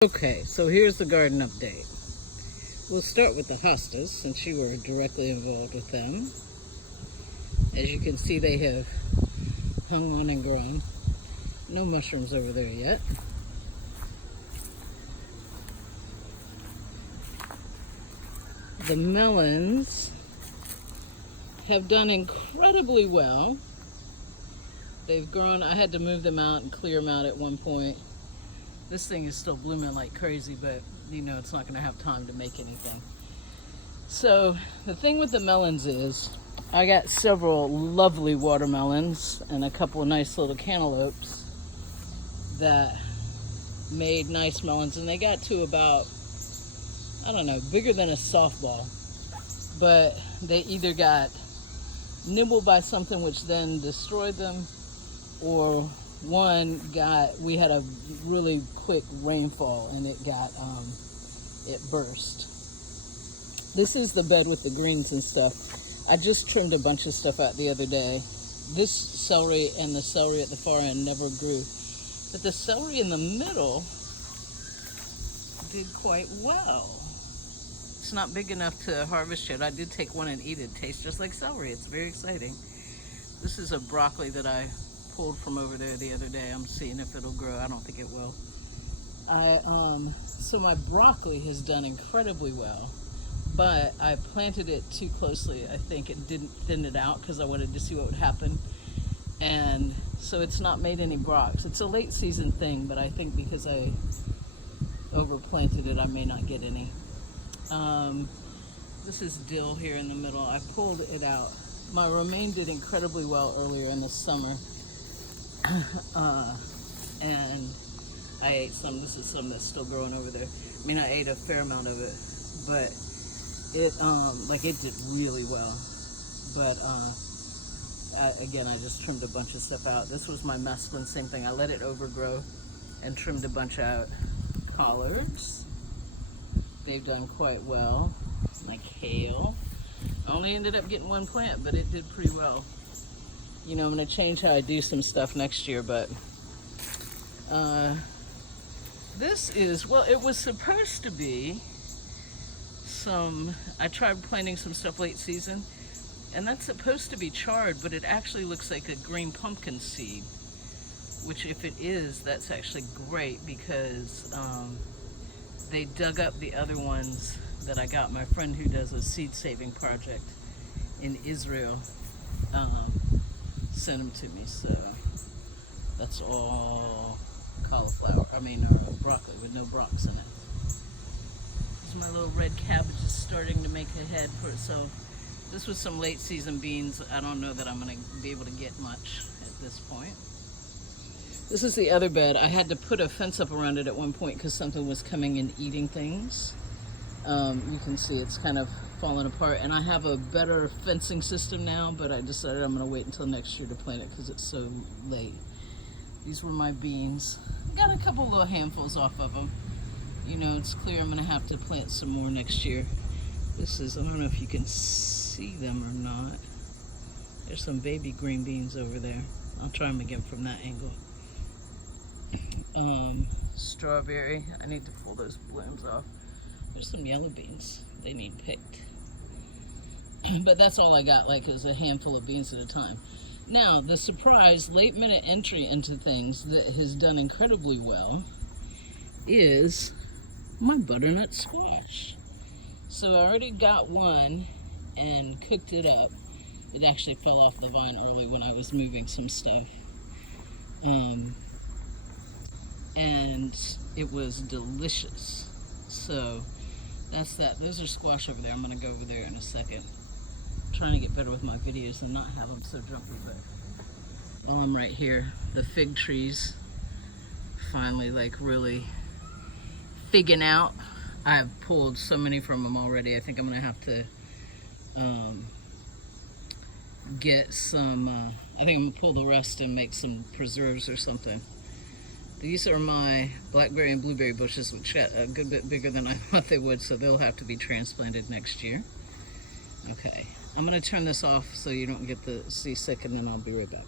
Okay, so here's the garden update. We'll start with the hostas since you were directly involved with them. As you can see, they have hung on and grown. No mushrooms over there yet. The melons have done incredibly well. They've grown. I had to move them out and clear them out at one point. This thing is still blooming like crazy, but you know it's not going to have time to make anything. So the thing with the melons is I got several lovely watermelons and a couple of nice little cantaloupes that made nice melons, and they got to about, I don't know, bigger than a softball. But they either got nibbled by something which then destroyed them, or we had a really quick rainfall and it burst. This is the bed with the greens and stuff. I just trimmed a bunch of stuff out the other day. This celery and the celery at the far end never grew, but the celery in the middle did quite well. It's not big enough to harvest yet. I did take one and eat it. It tastes just like celery. It's very exciting. This is a broccoli that I pulled from over there the other day. I'm seeing if it'll grow. I don't think it will. So my broccoli has done incredibly well, but I planted it too closely. I think it didn't thin it out because I wanted to see what would happen. And so it's not made any brocks. It's a late season thing, but I think because I overplanted it, I may not get any. This is dill here in the middle. I pulled it out. My romaine did incredibly well earlier in the summer. And I ate some. This is some that's still growing over there. I mean, I ate a fair amount of it, but it did really well. But again, I just trimmed a bunch of stuff out. This was my mesclun, same thing. I let it overgrow and trimmed a bunch out. Collards, they've done quite well. Like kale, I only ended up getting one plant, but it did pretty well. You know, I'm going to change how I do some stuff next year, but this is, well, it was supposed to be I tried planting some stuff late season, and that's supposed to be chard, but it actually looks like a green pumpkin seed, which if it is, that's actually great because they dug up the other ones that I got. My friend who does a seed saving project in Israel sent them to me, so that's all cauliflower, broccoli with no brocks in it. My little red cabbage is starting to make a head for itself. This was some late season beans. I don't know that I'm going to be able to get much at this point. This is the other bed. I had to put a fence up around it at one point because something was coming and eating things. You can see it's kind of falling apart, and I have a better fencing system now, but I decided I'm going to wait until next year to plant it because it's so late. These were my beans. Got a couple little handfuls off of them. You know, it's clear I'm going to have to plant some more next year. This is, I don't know if you can see them or not. There's some baby green beans over there. I'll try them again from that angle. Strawberry, I need to pull those blooms off. There's some yellow beans. They need picked. But that's all I got, like, is a handful of beans at a time. Now, the surprise late minute entry into things that has done incredibly well is my butternut squash. So I already got one and cooked it up. It actually fell off the vine early when I was moving some stuff. And it was delicious. So that's that. Those are squash over there. I'm going to go over there in a second. I'm trying to get better with my videos and not have them so jumpy, but while I'm right here, the fig trees finally really figging out. I've pulled so many from them already. I think I'm gonna have to get some, I think I'm gonna pull the rest and make some preserves or something. These are my blackberry and blueberry bushes, which got a good bit bigger than I thought they would, so they'll have to be transplanted next year. Okay, I'm gonna turn this off so you don't get the seasick, and then I'll be right back.